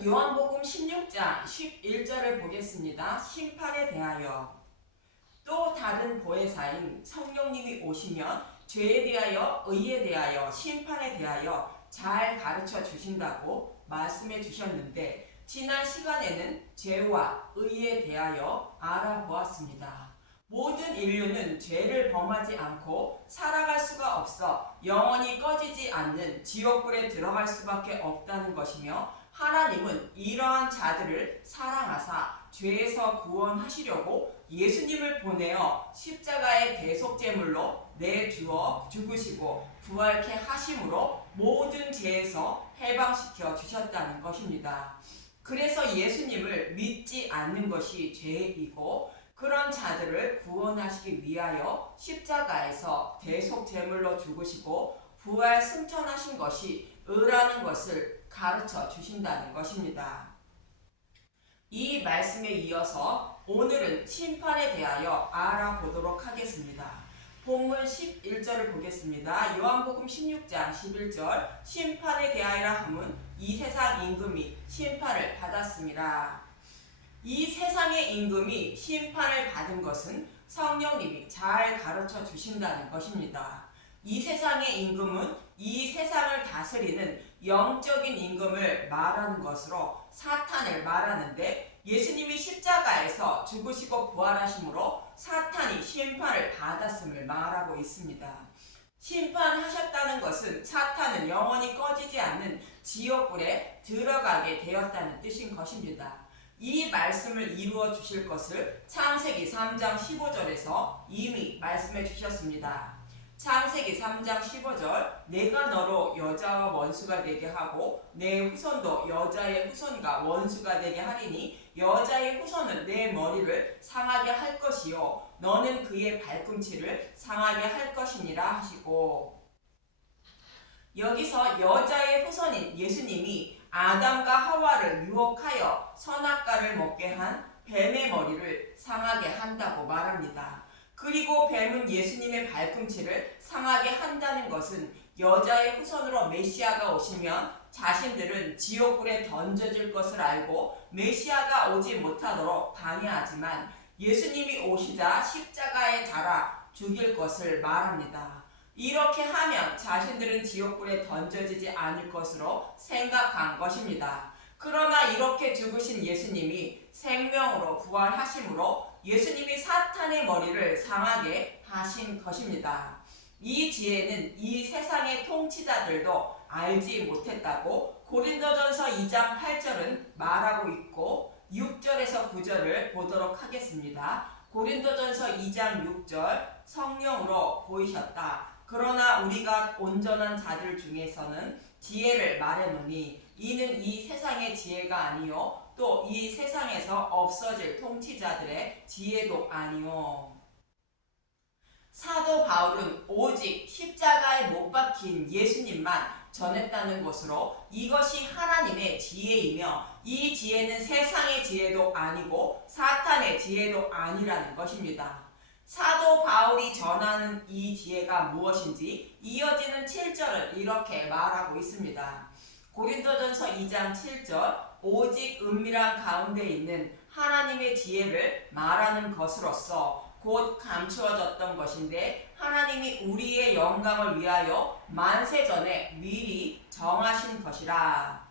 오늘은 요한복음 16장 11절을 보겠습니다. 심판에 대하여. 또 다른 보혜사인 성령님이 오시면 죄에 대하여, 의에 대하여, 심판에 대하여 잘 가르쳐 주신다고 말씀해 주셨는데, 지난 시간에는 죄와 의에 대하여 알아보았습니다. 모든 인류는 죄를 범하지 않고 살아갈 수가 없어 영원히 꺼지지 않는 지옥불에 들어갈 수밖에 없다는 것이며, 하나님은 이러한 자들을 사랑하사 죄에서 구원하시려고 예수님을 보내어 십자가의 대속제물로 내주어 죽으시고 부활케 하심으로 모든 죄에서 해방시켜 주셨다는 것입니다. 그래서 예수님을 믿지 않는 것이 죄이고, 그런 자들을 구원하시기 위하여 십자가에서 대속제물로 죽으시고 부활 승천하신 것이 의라는 것을 가르쳐 주신다는 것입니다. 이 말씀에 이어서 오늘은 심판에 대하여 알아보도록 하겠습니다. 본문 11절을 보겠습니다. 요한복음 16장 11절, 심판에 대하여라 함은 이 세상 임금이 심판을 받았습니다. 이 세상의 임금이 심판을 받은 것은 성령님이 잘 가르쳐 주신다는 것입니다. 이 세상의 임금은 이 세상을 다스리는 영적인 임금을 말하는 것으로 사탄을 말하는데, 예수님이 십자가에서 죽으시고 부활하심으로 사탄이 심판을 받았음을 말하고 있습니다. 심판하셨다는 것은 사탄은 영원히 꺼지지 않는 지옥불에 들어가게 되었다는 뜻인 것입니다. 이 말씀을 이루어 주실 것을 창세기 3장 15절에서 이미 말씀해 주셨습니다. 창세기 3장 15절, 내가 너로 여자와 원수가 되게 하고 내 후손도 여자의 후손과 원수가 되게 하리니 여자의 후손은 내 머리를 상하게 할 것이요 너는 그의 발꿈치를 상하게 할 것이니라 하시고, 여기서 여자의 후손인 예수님이 아담과 하와를 유혹하여 선악과를 먹게 한 뱀의 머리를 상하게 한다고 말합니다. 그리고 뱀은 예수님의 발꿈치를 상하게 한다는 것은 여자의 후손으로 메시아가 오시면 자신들은 지옥불에 던져질 것을 알고 메시아가 오지 못하도록 방해하지만, 예수님이 오시자 십자가에 달아 죽일 것을 말합니다. 이렇게 하면 자신들은 지옥불에 던져지지 않을 것으로 생각한 것입니다. 그러나 이렇게 죽으신 예수님이 생명으로 부활하심으로 예수님이 사탄의 머리를 상하게 하신 것입니다. 이 지혜는 이 세상의 통치자들도 알지 못했다고 고린도전서 2장 8절은 말하고 있고, 6절에서 9절을 보도록 하겠습니다. 고린도전서 2장 6절, 성령으로 보이셨다. 그러나 우리가 온전한 자들 중에서는 지혜를 말해노니 이는 이 세상의 지혜가 아니요 또 이 세상에서 없어질 통치자들의 지혜도 아니요. 사도 바울은 오직 십자가에 못 박힌 예수님만 전했다는 것으로 이것이 하나님의 지혜이며, 이 지혜는 세상의 지혜도 아니고 사탄의 지혜도 아니라는 것입니다. 사도 바울이 전하는 이 지혜가 무엇인지 이어지는 7절은 이렇게 말하고 있습니다. 고린도전서 2장 7절, 오직 은밀한 가운데 있는 하나님의 지혜를 말하는 것으로서 곧 감추어졌던 것인데, 하나님이 우리의 영광을 위하여 만세전에 미리 정하신 것이라.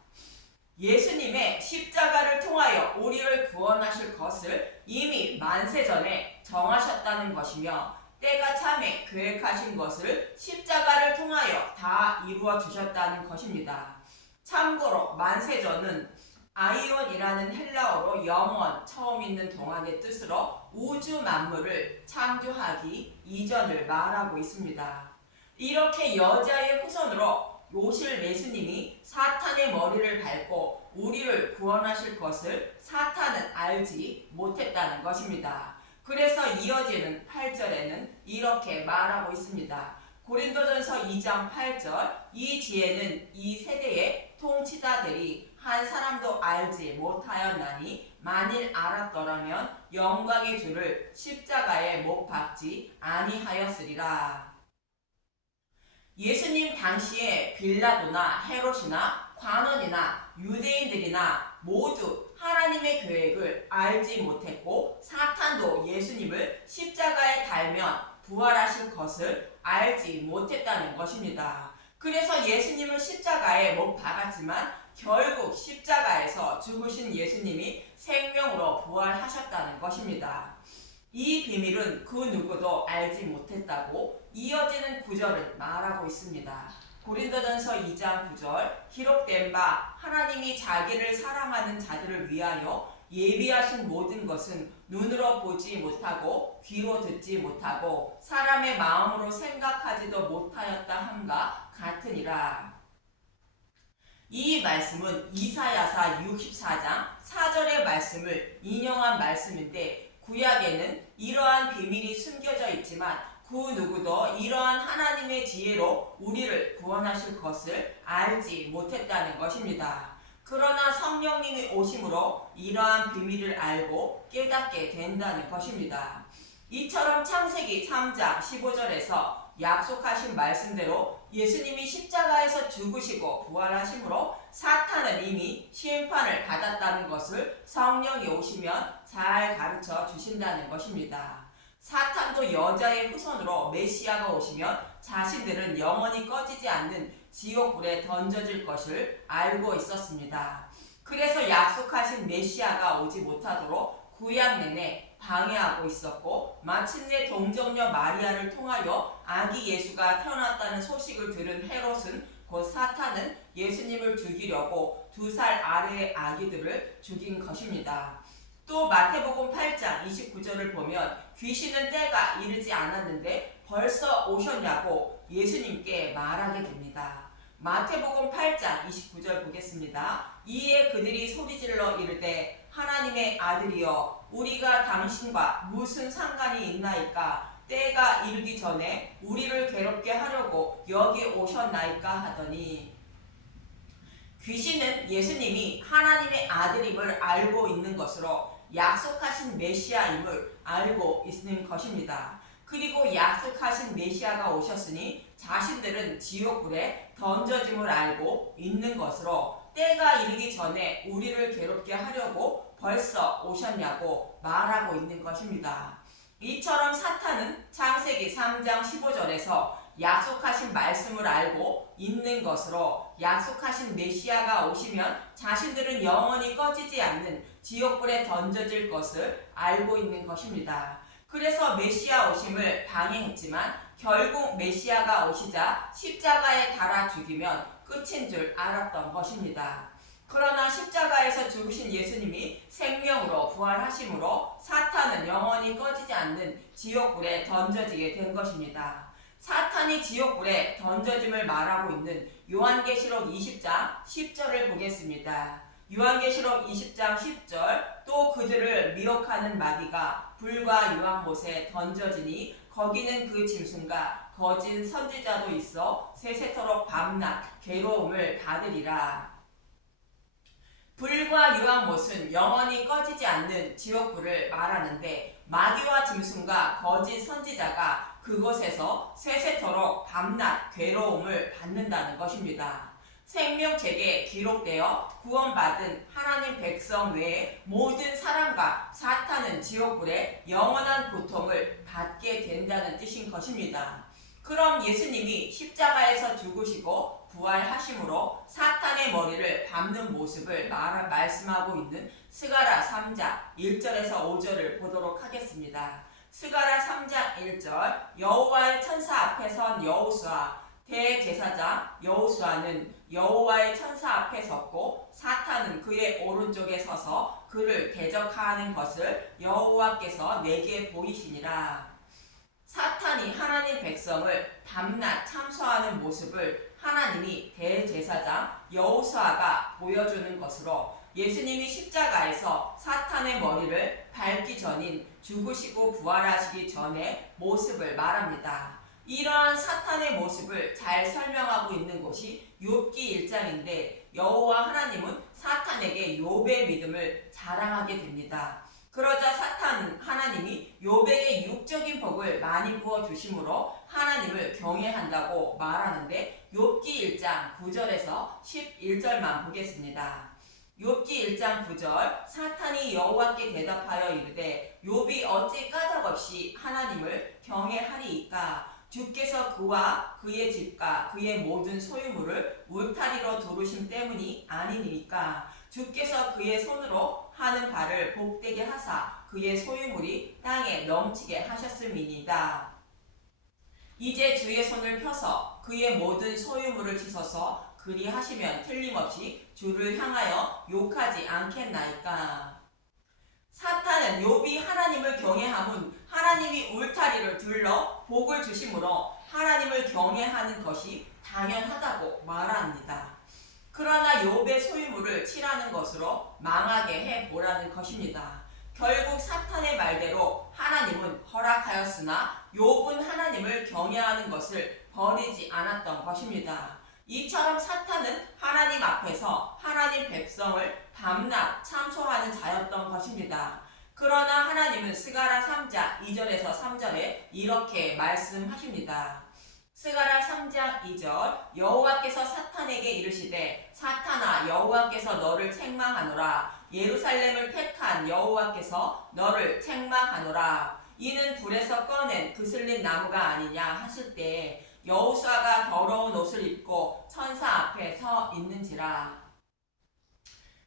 예수님의 십자가를 통하여 우리를 구원하실 것을 이미 만세전에 정하셨다는 것이며, 때가 참에 계획하신 것을 십자가를 통하여 다 이루어 주셨다는 것입니다. 참고로 만세전은 아이온이라는 헬라어로 영원, 처음 있는 동안의 뜻으로 우주 만물을 창조하기 이전을 말하고 있습니다. 이렇게 여자의 후손으로 오실 예수님이 사탄의 머리를 밟고 우리를 구원하실 것을 사탄은 알지 못했다는 것입니다. 그래서 이어지는 8절에는 이렇게 말하고 있습니다. 고린도전서 2장 8절, 이 지혜는 이 세대의 통치자들이 한 사람도 알지 못하였나니 만일 알았더라면 영광의 주를 십자가에 못 박지 아니하였으리라. 예수님 당시에 빌라도나 헤롯이나 관원이나 유대인들이나 모두 하나님의 계획을 알지 못했고 사탄도 예수님을 십자가에 달면 부활하실 것을 알지 못했다는 것입니다. 그래서 예수님을 십자가에 못 박았지만 결국 십자가에서 죽으신 예수님이 생명으로 부활하셨다는 것입니다. 이 비밀은 그 누구도 알지 못했다고 이어지는 구절은 말하고 있습니다. 고린도전서 2장 9절 기록된 바 하나님이 자기를 사랑하는 자들을 위하여 예비하신 모든 것은 눈으로 보지 못하고 귀로 듣지 못하고 사람의 마음으로 생각하지도 못하였다 함과 같으니라. 이 말씀은 이사야서 64장 4절의 말씀을 인용한 말씀인데 구약에는 이러한 비밀이 숨겨져 있지만 그 누구도 이러한 하나님의 지혜로 우리를 구원하실 것을 알지 못했다는 것입니다. 그러나 성령님이 오심으로 이러한 비밀을 알고 깨닫게 된다는 것입니다. 이처럼 창세기 3장 15절에서 약속하신 말씀대로 예수님이 십자가에서 죽으시고 부활하심으로 사탄은 이미 심판을 받았다는 것을 성령이 오시면 잘 가르쳐 주신다는 것입니다. 사탄도 여자의 후손으로 메시아가 오시면 자신들은 영원히 꺼지지 않는 지옥불에 던져질 것을 알고 있었습니다. 그래서 약속하신 메시아가 오지 못하도록 구약 내내 방해하고 있었고 마침내 동정녀 마리아를 통하여 아기 예수가 태어났다는 소식을 들은 헤롯은 곧 사탄은 예수님을 죽이려고 2살 아래의 아기들을 죽인 것입니다. 또 마태복음 8장 29절을 보면 귀신은 때가 이르지 않았는데 벌써 오셨냐고 예수님께 말하게 됩니다. 마태복음 8장 29절 보겠습니다. 이에 그들이 소리질러 이르되 하나님의 아들이여 우리가 당신과 무슨 상관이 있나이까 때가 이르기 전에 우리를 괴롭게 하려고 여기 오셨나이까 하더니 귀신은 예수님이 하나님의 아들임을 알고 있는 것으로 약속하신 메시아임을 알고 있는 것입니다. 그리고 약속하신 메시아가 오셨으니 자신들은 지옥불에 던져짐을 알고 있는 것으로 때가 이르기 전에 우리를 괴롭게 하려고 벌써 오셨냐고 말하고 있는 것입니다. 이처럼 사탄은 창세기 3장 15절에서 약속하신 말씀을 알고 있는 것으로 약속하신 메시아가 오시면 자신들은 영원히 꺼지지 않는 지옥불에 던져질 것을 알고 있는 것입니다. 그래서 메시아 오심을 방해했지만 결국 메시아가 오시자 십자가에 달아 죽이면 끝인 줄 알았던 것입니다. 그러나 십자가에서 죽으신 예수님이 생명으로 부활하심으로 사탄은 영원히 꺼지지 않는 지옥불에 던져지게 된 것입니다. 사탄이 지옥불에 던져짐을 말하고 있는 요한계시록 20장 10절을 보겠습니다. 요한계시록 20장 10절 또 그들을 미혹하는 마귀가 불과 유황못에 던져지니 거기는 그 짐승과 거짓 선지자도 있어 세세토록 밤낮 괴로움을 받으리라. 불과 유황못은 영원히 꺼지지 않는 지옥불을 말하는데 마귀와 짐승과 거짓 선지자가 그곳에서 세세토록 밤낮 괴로움을 받는다는 것입니다. 생명책에 기록되어 구원받은 하나님 백성 외에 모든 사람과 사탄은 지옥불에 영원한 고통을 받게 된다는 뜻인 것입니다. 그럼 예수님이 십자가에서 죽으시고 부활하심으로 사탄의 머리를 밟는 모습을 말씀하고 있는 스가랴 3장 1절에서 5절을 보도록 하겠습니다. 스가랴 3장 1절 여호와의 천사 앞에 선 여호수아 대제사장 여호수아는 여호와의 천사 앞에 섰고 사탄은 그의 오른쪽에 서서 그를 대적하는 것을 여호와께서 내게 보이시니라. 사탄이 하나님 백성을 밤낮 참소하는 모습을 하나님이 대제사장 여호수아가 보여주는 것으로 예수님이 십자가에서 사탄의 머리를 밟기 전인 죽으시고 부활하시기 전의 모습을 말합니다. 이러한 사탄의 모습을 잘 설명하고 있는 곳이 욥기 1장인데 여호와 하나님은 사탄에게 욥의 믿음을 자랑하게 됩니다. 그러자 사탄은 하나님이 욥에게 육적인 복을 많이 부어 주심으로 하나님을 경외한다고 말하는데 욥기 1장 9절에서 11절만 보겠습니다. 욥기 1장 9절 사탄이 여호와께 대답하여 이르되 욥이 어찌 까닭없이 하나님을 경외하리이까 주께서 그와 그의 집과 그의 모든 소유물을 울타리로 두르심 때문이 아니니까 주께서 그의 손으로 하는 바를 복되게 하사 그의 소유물이 땅에 넘치게 하셨음이니이다. 이제 주의 손을 펴서 그의 모든 소유물을 씻어서 그리하시면 틀림없이 주를 향하여 욕하지 않겠나이까. 사탄은 욥이 하나님을 경외함은 하나님이 울타리를 둘러 복을 주심으로 하나님을 경외하는 것이 당연하다고 말합니다. 그러나 욥의 소유물을 칠하는 것으로 망하게 해보라는 것입니다. 결국 사탄의 말대로 하나님은 허락하였으나 욥은 하나님을 경외하는 것을 버리지 않았던 것입니다. 이처럼 사탄은 하나님 앞에서 하나님 백성을 밤낮 참소하는 자였던 것입니다. 그러나 하나님은 스가랴 3장 2절에서 3절에 이렇게 말씀하십니다. 스가랴 3장 2절 여호와께서 사탄에게 이르시되 사탄아 여호와께서 너를 책망하노라 예루살렘을 택한 여호와께서 너를 책망하노라 이는 불에서 꺼낸 그슬린 나무가 아니냐 하실 때 여호수아가 더러운 옷을 입고 천사 앞에 서 있는지라.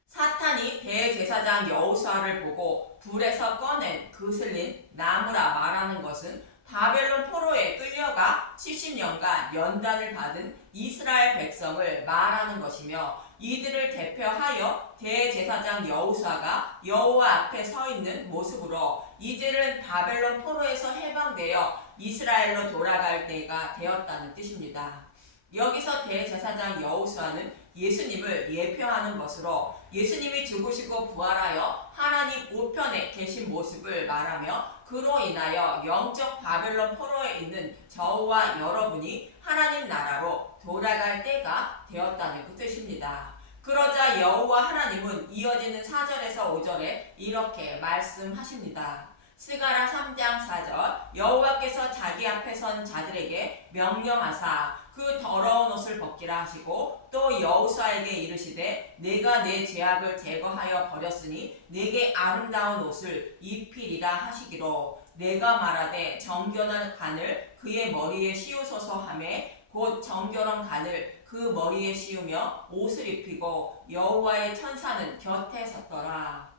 사탄이 대제사장 여호수아를 보고 불에서 꺼낸 그슬린 나무라 말하는 것은 바벨론 포로에 끌려가 70년간 연단을 받은 이스라엘 백성을 말하는 것이며 이들을 대표하여 대제사장 여호수아가 여호와 앞에 서 있는 모습으로 이제는 바벨론 포로에서 해방되어 이스라엘로 돌아갈 때가 되었다는 뜻입니다. 여기서 대제사장 여호수아는 예수님을 예표하는 것으로 예수님이 죽으시고 부활하여 하나님 우편에 계신 모습을 말하며 그로 인하여 영적 바벨론 포로에 있는 저와 여러분이 하나님 나라로 돌아갈 때가 되었다는 그 뜻입니다. 그러자 여호와 하나님은 이어지는 4절에서 5절에 이렇게 말씀하십니다. 스가랴 3장 4절 여호와께서 자기 앞에 선 자들에게 명령하사 그 더러운 옷을 벗기라 하시고 또 여호수아에게 이르시되 내가 내 죄악을 제거하여 버렸으니 내게 아름다운 옷을 입히리라 하시기로 내가 말하되 정결한 간을 그의 머리에 씌우소서 하매 곧 정결한 간을 그 머리에 씌우며 옷을 입히고 여호와의 천사는 곁에 섰더라.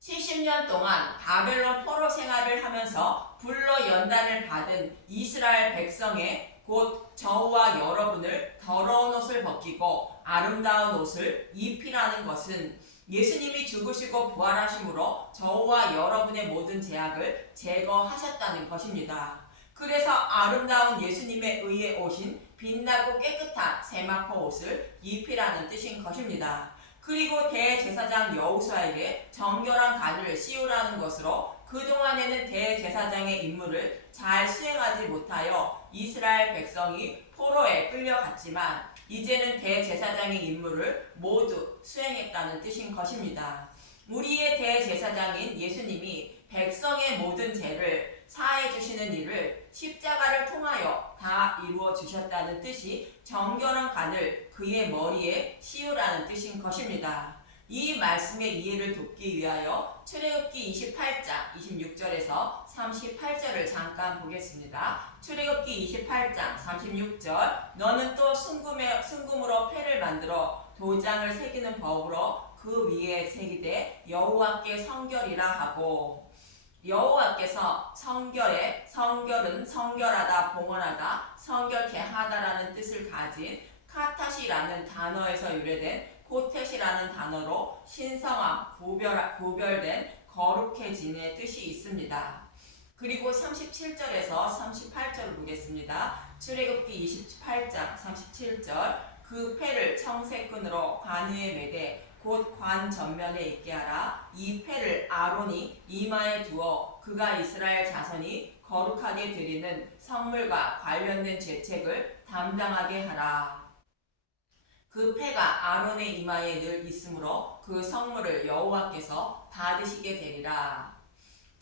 70년 동안 바벨론 포로 생활을 하면서 불로 연단을 받은 이스라엘 백성의 곧 저와 여러분을 더러운 옷을 벗기고 아름다운 옷을 입히라는 것은 예수님이 죽으시고 부활하심으로 저와 여러분의 모든 죄악을 제거하셨다는 것입니다. 그래서 아름다운 예수님에 의해 오신 빛나고 깨끗한 세마포 옷을 입히라는 뜻인 것입니다. 그리고 대제사장 여호수아에게 정결한 간을 씌우라는 것으로 그동안에는 대제사장의 임무를 잘 수행하지 못하여 이스라엘 백성이 포로에 끌려갔지만 이제는 대제사장의 임무를 모두 수행했다는 뜻인 것입니다. 우리의 대제사장인 예수님이 백성의 모든 죄를 사해 주시는 일을 십자가를 통하여 다 이루어 주셨다는 뜻이 정결한 간을 그의 머리에 씌우라는 뜻인 것입니다. 이 말씀의 이해를 돕기 위하여 출애굽기 28장 26절에서 38절을 잠깐 보겠습니다. 출애굽기 28장 36절 너는 또 순금으로 패를 만들어 도장을 새기는 법으로 그 위에 새기되 여호와께 성결이라 하고 여호와께서 성결은 성결하다, 봉헌하다, 성결케 하다라는 뜻을 가진 카탓이라는 단어에서 유래된 고텟이라는 단어로 신성함, 구별된 거룩해짐의 뜻이 있습니다. 그리고 37절에서 38절을 보겠습니다. 출애굽기 28장 37절 그 패를 청색끈으로 관 위에 매되 곧 관 전면에 있게 하라. 이 패를 아론이 이마에 두어 그가 이스라엘 자손이 거룩하게 드리는 성물과 관련된 죄책을 담당하게 하라. 그 패가 아론의 이마에 늘 있으므로 그 성물을 여호와께서 받으시게 되리라.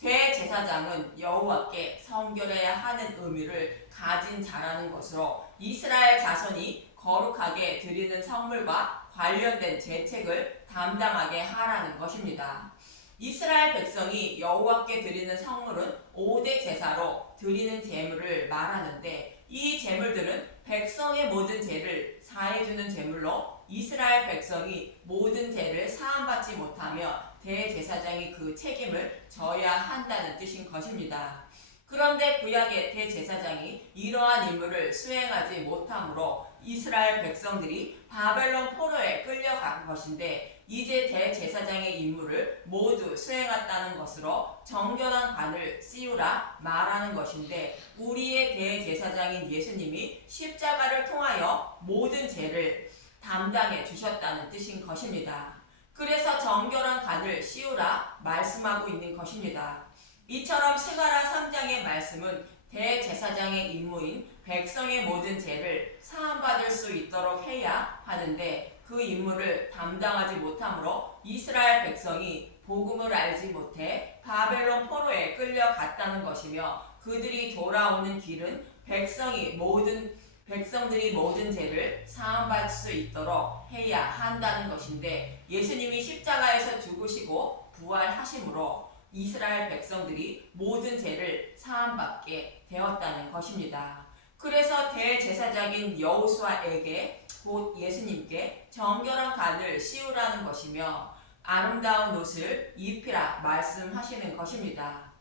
대제사장은 여호와께 성결해야 하는 의무를 가진 자라는 것으로 이스라엘 자손이 거룩하게 드리는 성물과 관련된 재책을 담당하게 하라는 것입니다. 이스라엘 백성이 여호와께 드리는 성물은 5대 제사로 드리는 제물을 말하는데 이 제물들은 백성의 모든 죄를 사해주는 제물로 이스라엘 백성이 모든 죄를 사함받지 못하며 대제사장이 그 책임을 져야 한다는 뜻인 것입니다. 그런데 구약의 대제사장이 이러한 임무를 수행하지 못하므로 이스라엘 백성들이 바벨론 포로에 끌려간 것인데 이제 대제사장의 임무를 모두 수행했다는 것으로 정결한 관을 씌우라 말하는 것인데 우리의 대제사장인 예수님이 십자가를 통하여 모든 죄를 담당해 주셨다는 뜻인 것입니다. 그래서 정결한 관을 씌우라 말씀하고 있는 것입니다. 이처럼 스가랴 3장의 말씀은 대제사장의 임무인 백성의 모든 죄를 사함받을 수 있도록 해야 하는데 그 임무를 담당하지 못하므로 이스라엘 백성이 복음을 알지 못해 바벨론 포로에 끌려갔다는 것이며 그들이 돌아오는 길은 백성들이 모든 죄를 사함받을 수 있도록 해야 한다는 것인데 예수님이 십자가에서 죽으시고 부활하심으로 이스라엘 백성들이 모든 죄를 사함받게 되었다는 것입니다. 그래서 대제사장인 여호수아에게 곧 예수님께 정결한 관을 씌우라는 것이며 아름다운 옷을 입히라 말씀하시는 것입니다.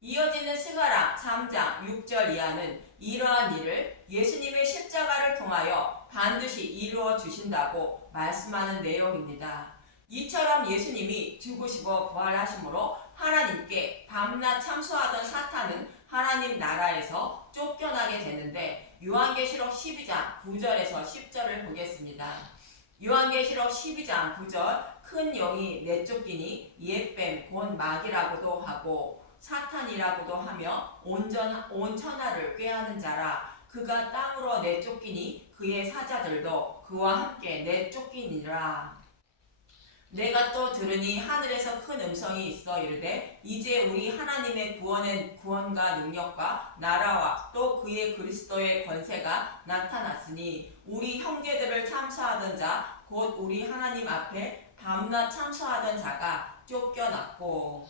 이어지는 스가랴 3장 6절 이하는 이러한 일을 예수님의 십자가를 통하여 반드시 이루어 주신다고 말씀하는 내용입니다. 이처럼 예수님이 죽으시고 부활하심으로 하나님께 밤낮 참소하던 사탄은 하나님 나라에서 쫓겨나게 되는데 요한계시록 12장 9절에서 10절을 보겠습니다. 요한계시록 12장 9절 큰 영이 내쫓기니 옛뱀 곧 마귀라고도 하고 사탄이라고도 하며 온 천하를 꾀하는 자라 그가 땅으로 내쫓기니 그의 사자들도 그와 함께 내쫓기니라. 내가 또 들으니 하늘에서 큰 음성이 있어 이르되 이제 우리 하나님의 구원과 능력과 나라와 또 그의 그리스도의 권세가 나타났으니 우리 형제들을 참소하던 자 곧 우리 하나님 앞에 밤낮 참소하던 자가 쫓겨났고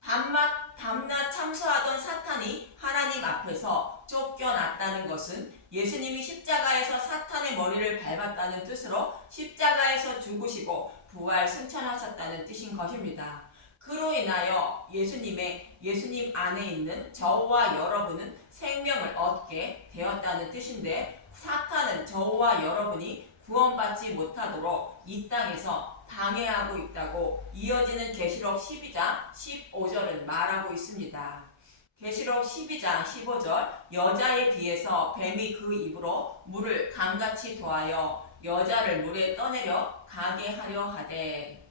밤낮 참소하던 사탄이 하나님 앞에서 쫓겨났다는 것은 예수님이 십자가에서 사탄의 머리를 밟았다는 뜻으로 십자가에서 죽으시고 부활 승천하셨다는 뜻인 것입니다. 그로 인하여 예수님 안에 있는 저와 여러분은 생명을 얻게 되었다는 뜻인데 사탄은 저와 여러분이 구원받지 못하도록 이 땅에서 방해하고 있다고 이어지는 계시록 12장 15절은 말하고 있습니다. 계시록 12장 15절 여자의 뒤에서 뱀이 그 입으로 물을 강같이 도하여 여자를 물에 떠내려 가게 하려 하되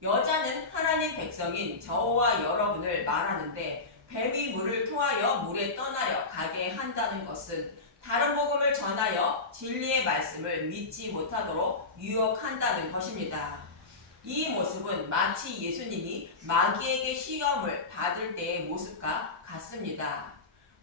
여자는 하나님 백성인 저와 여러분을 말하는데 뱀이 물을 토하여 물에 떠나려 가게 한다는 것은 다른 복음을 전하여 진리의 말씀을 믿지 못하도록 유혹한다는 것입니다. 이 모습은 마치 예수님이 마귀에게 시험을 받을 때의 모습과 같습니다.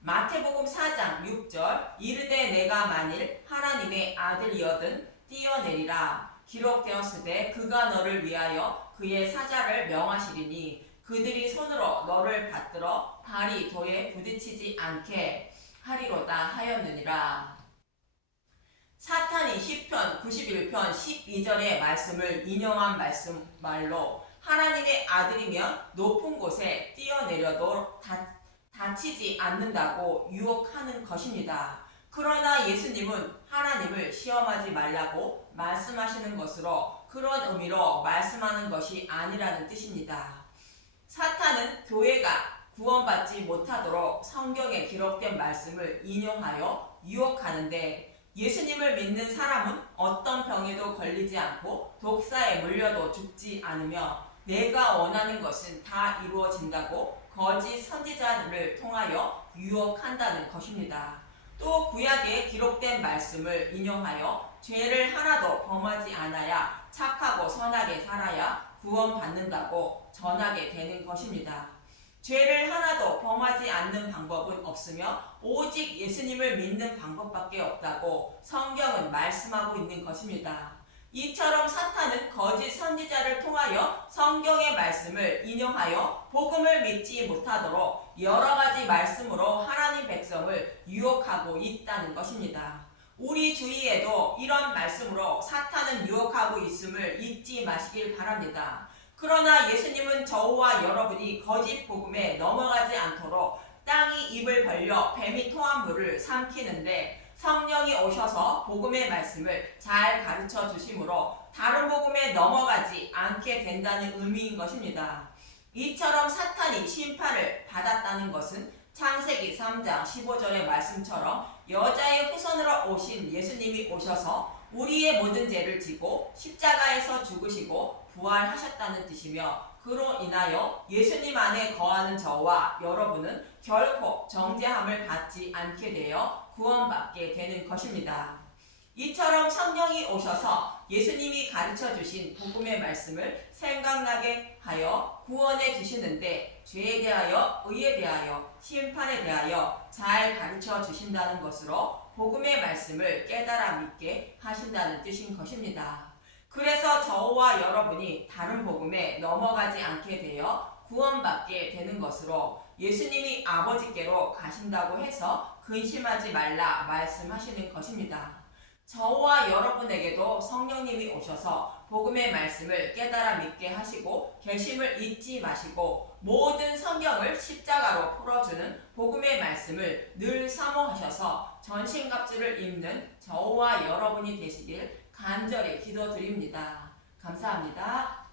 마태복음 4장 6절 이르되 내가 만일 하나님의 아들이거든 뛰어내리라 기록되었으되 그가 너를 위하여 그의 사자를 명하시리니 그들이 손으로 너를 받들어 발이 돌에 부딪히지 않게 하리로다 하였느니라. 사탄이 시편 91편 12절의 말씀을 인용한 말로 하나님의 아들이면 높은 곳에 뛰어내려도 다치지 않는다고 유혹하는 것입니다. 그러나 예수님은 하나님을 시험하지 말라고 말씀하시는 것으로 그런 의미로 말씀하는 것이 아니라는 뜻입니다. 사탄은 교회가 구원받지 못하도록 성경에 기록된 말씀을 인용하여 유혹하는데 예수님을 믿는 사람은 어떤 병에도 걸리지 않고 독사에 물려도 죽지 않으며 내가 원하는 것은 다 이루어진다고 거짓 선지자를 통하여 유혹한다는 것입니다. 또 구약에 기록된 말씀을 인용하여 죄를 하나도 범하지 않아야 착하고 선하게 살아야 구원받는다고 전하게 되는 것입니다. 죄를 하나도 범하지 않는 방법은 없으며 오직 예수님을 믿는 방법밖에 없다고 성경은 말씀하고 있는 것입니다. 이처럼 사탄은 거짓 선지자를 통하여 성경의 말씀을 인용하여 복음을 믿지 못하도록 여러 가지 말씀으로 하나님 백성을 유혹하고 있다는 것입니다. 우리 주위에도 이런 말씀으로 사탄은 유혹하고 있음을 잊지 마시길 바랍니다. 그러나 예수님은 저와 여러분이 거짓 복음에 넘어가지 않도록 땅이 입을 벌려 뱀이 토한 물을 삼키는데 성령이 오셔서 복음의 말씀을 잘 가르쳐 주심으로 다른 복음에 넘어가지 않게 된다는 의미인 것입니다. 이처럼 사탄이 심판을 받았다는 것은 창세기 3장 15절의 말씀처럼 여자의 후손으로 오신 예수님이 오셔서 우리의 모든 죄를 지고 십자가에서 죽으시고 부활하셨다는 뜻이며, 그로 인하여 예수님 안에 거하는 저와 여러분은 결코 정죄함을 받지 않게 되어 구원받게 되는 것입니다. 이처럼 성령이 오셔서 예수님이 가르쳐 주신 복음의 말씀을 생각나게 하여 구원해 주시는데 죄에 대하여, 의에 대하여, 심판에 대하여 잘 가르쳐 주신다는 것으로 복음의 말씀을 깨달아 믿게 하신다는 뜻인 것입니다. 그래서 저와 여러분이 다른 복음에 넘어가지 않게 되어 구원받게 되는 것으로 예수님이 아버지께로 가신다고 해서 근심하지 말라 말씀하시는 것입니다. 저와 여러분에게도 성령님이 오셔서 복음의 말씀을 깨달아 믿게 하시고 결심을 잊지 마시고 모든 성경을 십자가로 풀어주는 복음의 말씀을 늘 사모하셔서 전신갑주를 입는 저와 여러분이 되시길 간절히 기도드립니다. 감사합니다.